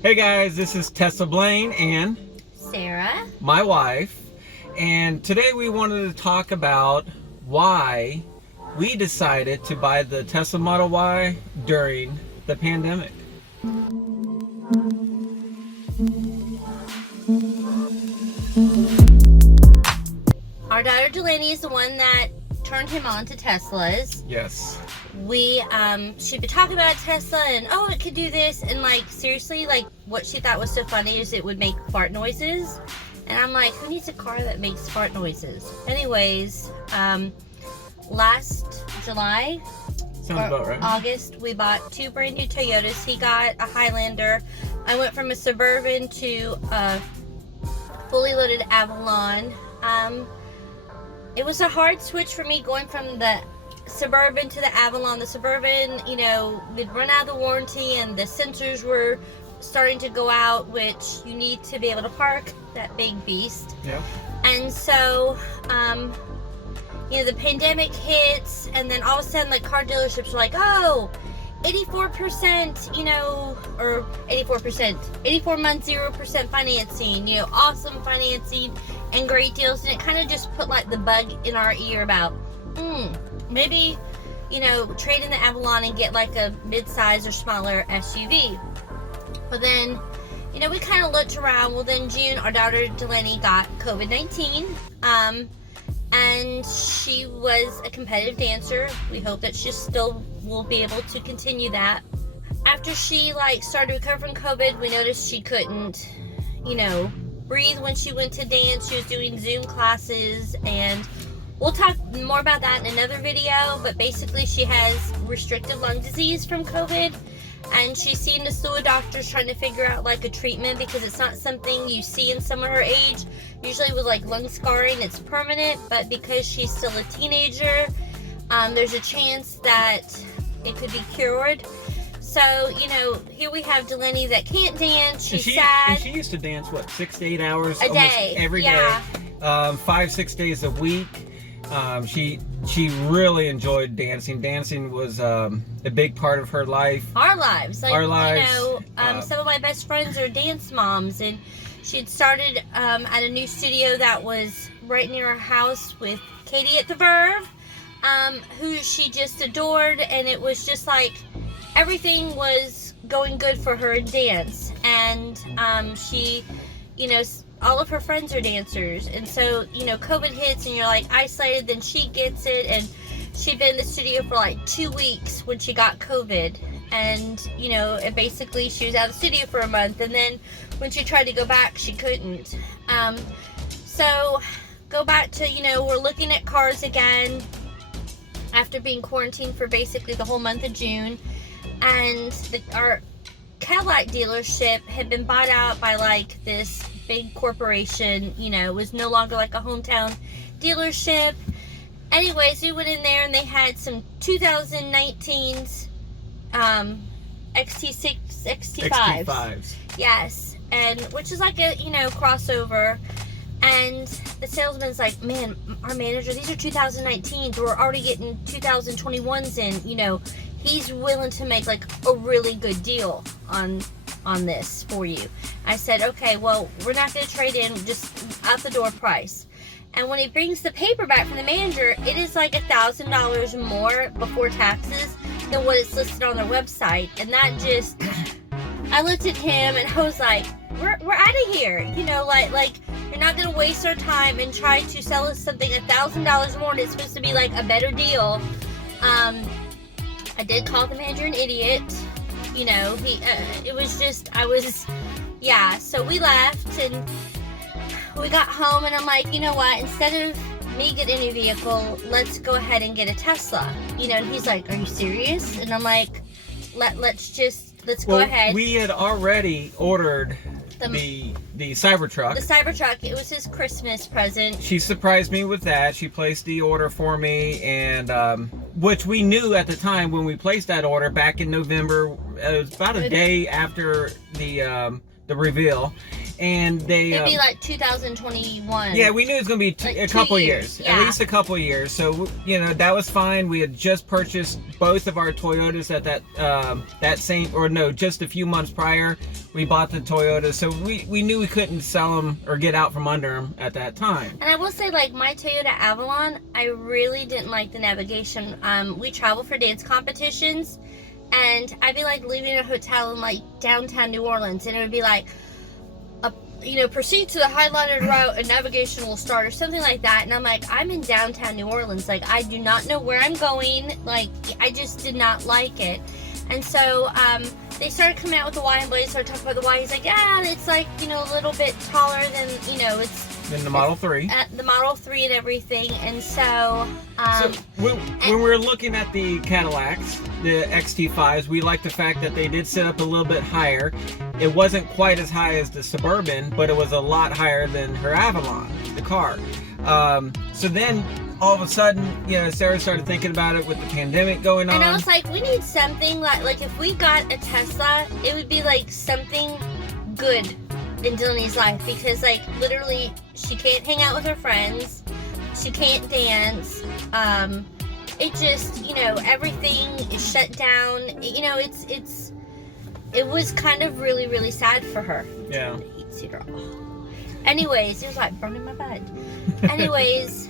Hey guys, this is Tessa Blaine and Sarah, my wife, and today we wanted to talk about why we decided to buy the Tesla Model Y during the pandemic. our daughter Delaney is the one that turned him on to Teslas. Yes. She'd been talking about Tesla and oh, it could do this, and like seriously, like what she thought was so funny is it would make fart noises, and I'm like, who needs a car that makes fart noises? Anyways, last July Sounds about right. August, we bought two brand new Toyotas. He got a Highlander. I went from a Suburban to a fully loaded Avalon. It was a hard switch for me going from the Suburban to the Avalon. The Suburban, you know, we'd run out of the warranty and the sensors were starting to go out, which you need to be able to park that big beast. Yeah. And so, you know, the pandemic hits, and then all of a sudden, like, car dealerships were like, oh, 84%, you know, or 84%, 84 months, 0% financing, you know, awesome financing and great deals. And it kind of just put like the bug in our ear about, maybe, you know, trade in the Avalon and get like a mid-size or smaller SUV. But then, you know, we kind of looked around. Well, then June, our daughter Delaney got COVID-19. And she was a competitive dancer. We hope that she still will be able to continue that. After she like started to recover from COVID, we noticed she couldn't, you know, breathe when she went to dance. She was doing Zoom classes, and we'll talk more about that in another video. But basically, she has restricted lung disease from COVID, and she's seen a slew of doctors trying to figure out like a treatment, because it's not something you see in someone her age. Usually with like lung scarring, it's permanent, but because she's still a teenager, there's a chance that it could be cured. So, you know, here we have Delaney that can't dance. She's sad. And she used to dance, what, 6 to 8 hours a day, every day, 5-6 days a week. She really enjoyed dancing. Dancing was a big part of her life. Our lives. Like, our lives. You know, some of my best friends are dance moms, and she'd started at a new studio that was right near our house with Katie at the Verve, who she just adored, and it was just like everything was going good for her in dance. And she, you know, all of her friends are dancers, and so, you know, COVID hits and you're like isolated. Then she gets it, and she'd been in the studio for like 2 weeks when she got COVID, and you know, it basically she was out of the studio for a month, and then when she tried to go back, she couldn't. So go back to, you know, we're looking at cars again after being quarantined for basically the whole month of June, and our Cadillac dealership had been bought out by like this big corporation. You know, it was no longer like a hometown dealership. Anyways, we went in there and they had some 2019s XT5s. Yes, and which is like a, you know, crossover. And the salesman's like, man, our manager, these are 2019s. We're already getting 2021s in. You know, he's willing to make like a really good deal on this for you. I said, okay, well, we're not going to trade in, just out the door price. And when he brings the paper back from the manager, it is like $1,000 more before taxes than what it's listed on their website. And that just, I looked at him and I was like, we're out of here. You know, like you're not going to waste our time and try to sell us something $1,000 more, and it's supposed to be like a better deal. I did call the manager an idiot. You know, it was just, so we left and we got home, and I'm like, you know what, instead of me getting a new vehicle, let's go ahead and get a Tesla. You know, and he's like, are you serious? And I'm like, let's go ahead. We had already ordered the Cybertruck. The Cybertruck, it was his Christmas present. She surprised me with that. She placed the order for me, and which we knew at the time when we placed that order back in November. It was about a day after the reveal, and they It'd be like 2021. yeah, we knew it was going to be Like a 2 couple years, years, yeah. at least a couple years. So you know that was fine. We had just purchased both of our Toyotas at that same, or no, just a few months prior. We bought the Toyota, so we knew we couldn't sell them or get out from under them at that time. And I will say, like, my Toyota Avalon, I really didn't like the navigation. We travel for dance competitions, and I'd be like leaving a hotel in like downtown New Orleans, and it would be like, proceed to the highlighted route and navigation will start, or something like that. And I'm like, I'm in downtown New Orleans. Like, I do not know where I'm going. Like, I just did not like it. And so they started coming out with the Y, and Blaine started talking about the Y. He's like, yeah, it's like, a little bit taller than, it's In the Model 3. the Model 3 and everything. And so, So when we're looking at the Cadillacs, the XT5s, we like the fact that they did sit up a little bit higher. It wasn't quite as high as the Suburban, but it was a lot higher than her Avalon, the car. So then all of a sudden, Sarah started thinking about it with the pandemic going on. And I was like, we need something like if we got a Tesla, it would be like something good in Delaney's life, because like literally she can't hang out with her friends, she can't dance, it just, everything is shut down. It was kind of really, really sad for her. Yeah. Heat seeker. Anyways, it was like burning my butt. Anyways,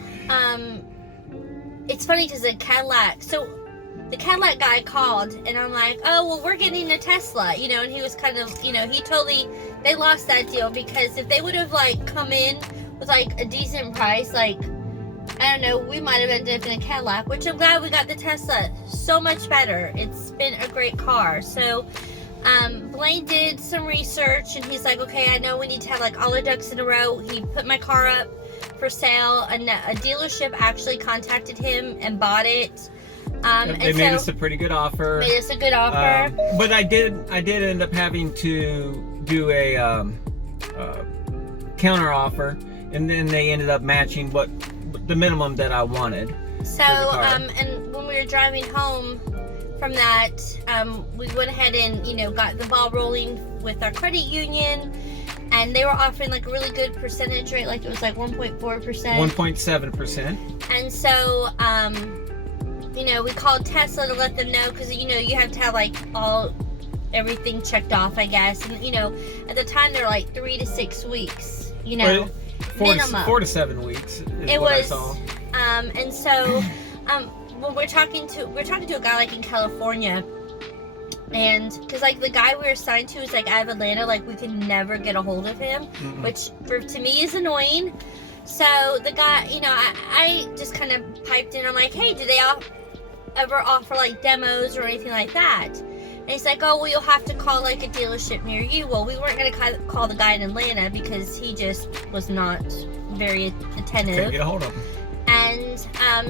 it's funny because the Cadillac guy called, and I'm like, oh, well, we're getting a Tesla, and he was kind of, they lost that deal, because if they would have like come in with like a decent price, like, I don't know, we might have ended up in a Cadillac, which I'm glad we got the Tesla. So much better. It's been a great car. So Blaine did some research, and he's like, okay, I know we need to have like all our ducks in a row. He put my car up for sale, and a dealership actually contacted him and bought it. They made us a pretty good offer. Made us a good offer. But I did end up having to do a counter offer, and then they ended up matching the minimum that I wanted. So and when we were driving home from that, we went ahead and got the ball rolling with our credit union, and they were offering like a really good percentage rate, like it was like 1.4%. 1.7%. And so we called Tesla to let them know, because you have to have like everything checked off, I guess. And at the time they're like 3 to 6 weeks, minimum. 4 to 7 weeks is it what was, I saw. And so when we're talking to a guy like in California, and because like the guy we were assigned to is like out of Atlanta, like we could never get a hold of him, which to me is annoying. So the guy, I just kind of piped in. I'm like, hey, do they ever offer like demos or anything like that? And he's like, oh, well, you'll have to call like a dealership near you. Well, we weren't going to call the guy in Atlanta because he just was not very attentive. Couldn't get a hold of him. And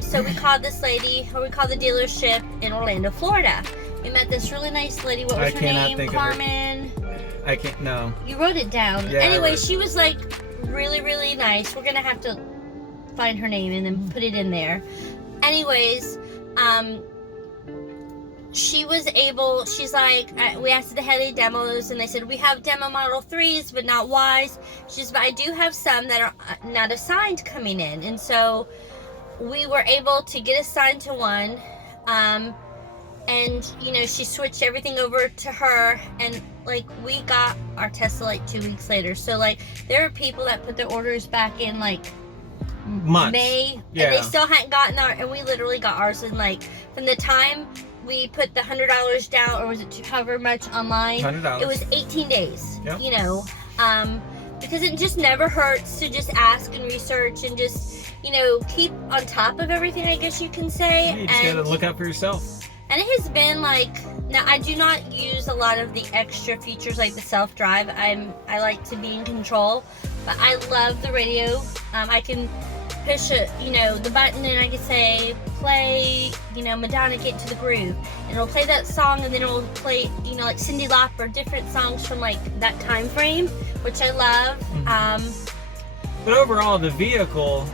so we called the dealership in Orlando, Florida. We met this really nice lady. What was her name? Carmen. I can't, no. You wrote it down. Yeah, anyway, she was like really, really nice. We're going to have to find her name and then put it in there. Anyways, she's like, we asked if they had any demos, and they said, we have demo Model 3s, but not Ys. She's, but I do have some that are not assigned coming in. And so we were able to get assigned to one, and, she switched everything over to her, and, like, we got our Tesla, like, 2 weeks later. So, like, there are people that put their orders back in, like, months. May, Yeah. and they still hadn't gotten our, and we literally got ours in, like, from the time we put the $100 down, or was it however much online? $100. It was 18 days. Yep. Because it just never hurts to just ask and research and just, keep on top of everything, I guess you can say. You just gotta look out for yourself. And it has been like, now I do not use a lot of the extra features like the self-drive. I like to be in control, but I love the radio. I can push the button, and I can say play, Madonna, Get to the Groove, and it'll play that song, and then it'll play, like Cyndi Lauper, different songs from like that time frame, which I love. But overall, the vehicle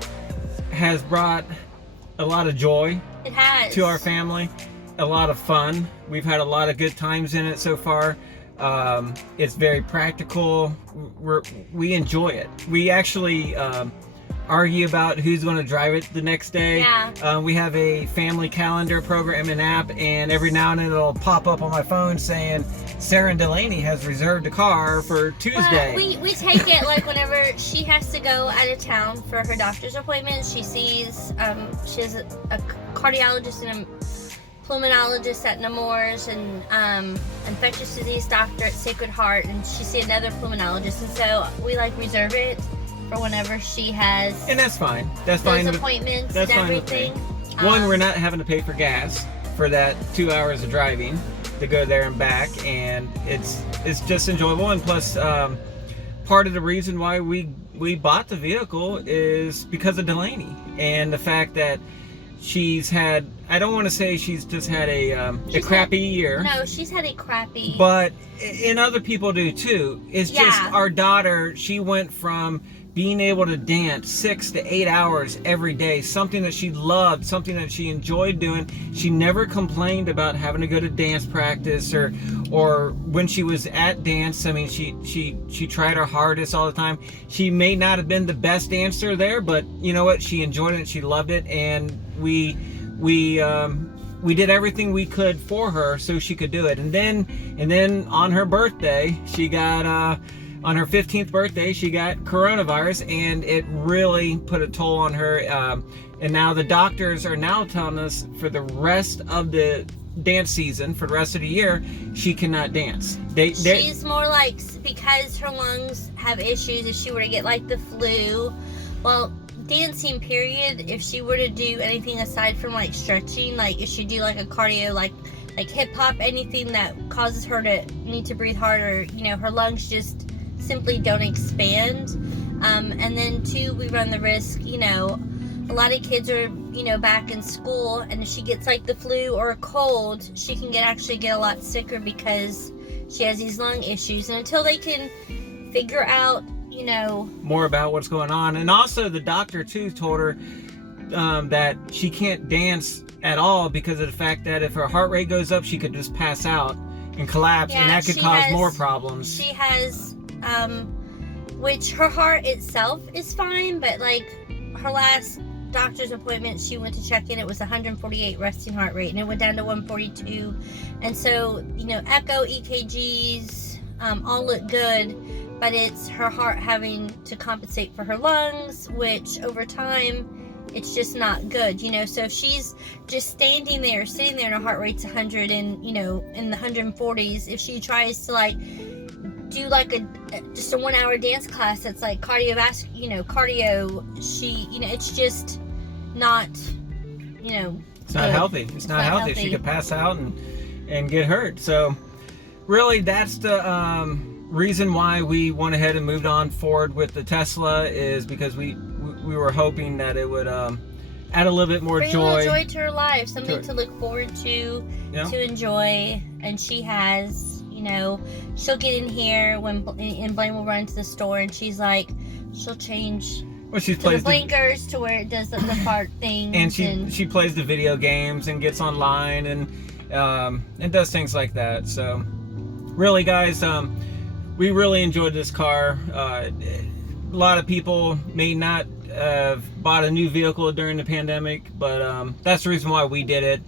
has brought a lot of joy. It has. To our family, a lot of fun. We've had a lot of good times in it so far. It's very practical. We enjoy it. We actually argue about who's going to drive it the next day. Yeah. We have a family calendar program and app, and every now and then it'll pop up on my phone saying Sarah and Delaney has reserved a car for Tuesday. We take it like whenever she has to go out of town for her doctor's appointment. She sees she has a cardiologist and a pulmonologist at Nemours, and infectious disease doctor at Sacred Heart, and she sees another pulmonologist, and so we like reserve it for whenever she has. And that's fine. That's those fine. Appointments That's and fine with me. everything. One, we're not having to pay for gas for that 2 hours of driving to go there and back, and it's just enjoyable. And plus, part of the reason why we bought the vehicle is because of Delaney and the fact that she's had, I don't want to say she's just had a crappy year. No, she's had a crappy. But and other people do too. It's just our daughter, she went from being able to dance 6 to 8 hours every day, something that she loved, something that she enjoyed doing. She never complained about having to go to dance practice or when she was at dance. I mean, she tried her hardest all the time. She may not have been the best dancer there, but you know what? She enjoyed it. She loved it, and we did everything we could for her so she could do it. And then on her birthday, she got on her 15th birthday, she got coronavirus, and it really put a toll on her. And now the doctors are now telling us for the rest of the dance season, for the rest of the year, she cannot dance. She's more like, because her lungs have issues, if she were to get like the flu, well, dancing period, if she were to do anything aside from like stretching, like if she do like a cardio, like hip hop, anything that causes her to need to breathe harder, you know, her lungs just simply don't expand. And then two, we run the risk, you know, a lot of kids are, you know, back in school, and if she gets like the flu or a cold, she can actually get a lot sicker because she has these lung issues. And until they can figure out, you know, more about what's going on. And also the doctor too told her that she can't dance at all because of the fact that if her heart rate goes up, she could just pass out and collapse, and that could cause more problems. She has which her heart itself is fine, but like her last doctor's appointment, she went to check in, it was 148 resting heart rate, and it went down to 142. And so, you know, echo, EKGs, all look good, but it's her heart having to compensate for her lungs, which over time, it's just not good, you know. So if she's just sitting there and her heart rate's 100 and, you know, in the 140s, if she tries to like do like just a 1 hour dance class that's like cardiovascular, you know, cardio, she, you know, it's just not, you know, it's not healthy. It's not healthy. She could pass out and get hurt. So really, that's the reason why we went ahead and moved on forward with the Tesla, is because we were hoping that it would add a little bit more bring joy. A little joy to her life, something to look forward to enjoy. And she has, you know, she'll get in here and Blaine will run to the store, and she's like, she'll change she to plays the blinkers to where it does the fart thing. And she plays the video games and gets online and does things like that. So really, guys, we really enjoyed this car. A lot of people may not have bought a new vehicle during the pandemic, but that's the reason why we did it.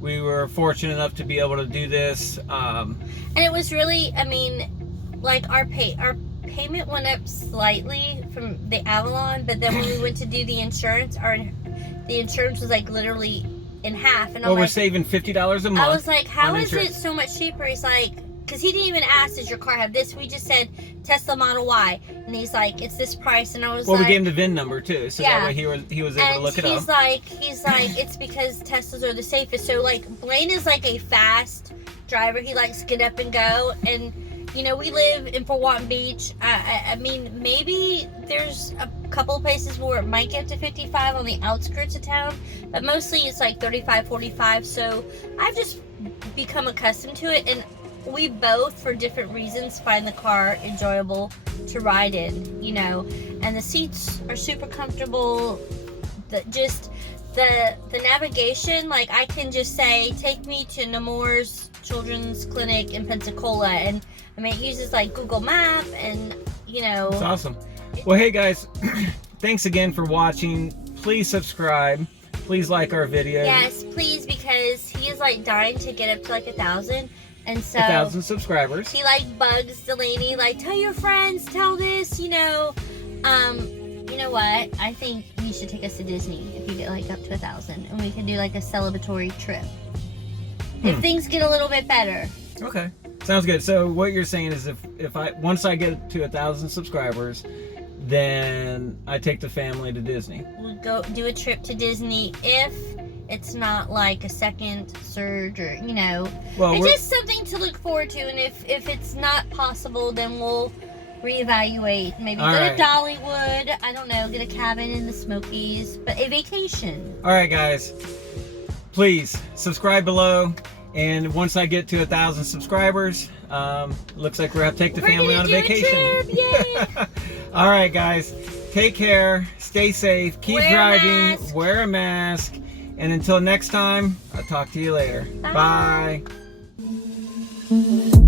We were fortunate enough to be able to do this. And it was really, I mean, like our payment went up slightly from the Avalon, but then when we went to do the insurance, the insurance was like literally in half. And we're saving $50 a month. I was like, how is it so much cheaper? He's like, because he didn't even ask, does your car have this? We just said Tesla Model Y, and he's like, it's this price. And I was like, we gave him the VIN number too, so that way he was able to look it up. He's like, it's because Teslas are the safest. So like, Blaine is like a fast driver. He likes to get up and go, and you know, we live in Fort Walton Beach. I mean, maybe there's a couple of places where it might get to 55 on the outskirts of town, but mostly it's like 35, 45. So I've just become accustomed to it, and we both, for different reasons, find the car enjoyable to ride in, you know. And the seats are super comfortable. The navigation, like I can just say, take me to Nemours children's clinic in Pensacola, and I mean, it uses like Google Map, and you know. It's awesome. Well, hey guys, thanks again for watching. Please subscribe. Please like our video. Yes, please, because he is like dying to get up to like 1,000, and so 1,000 subscribers. he like bugs Delaney, like, tell your friends, tell this, you know. You know what? I think you should take us to Disney if you get like up to 1,000, and we can do like a celebratory trip if things get a little bit better. Okay, sounds good. So what you're saying is, if I once I get to 1,000 subscribers, then I take the family to Disney. We'll go do a trip to Disney if it's not like a second surge, or you know, Well, it's just something to look forward to. And if it's not possible, then we'll reevaluate. Maybe go Alright. to Dollywood. I don't know, get a cabin in the Smokies, but a vacation. All right, guys, please subscribe below. And once I get to 1,000 subscribers, looks like we're gonna take the family on a vacation. Trip. Yay! All right, guys, take care, stay safe, keep Wear a driving, mask. wear a mask, and until next time, I'll talk to you later. Bye. Bye.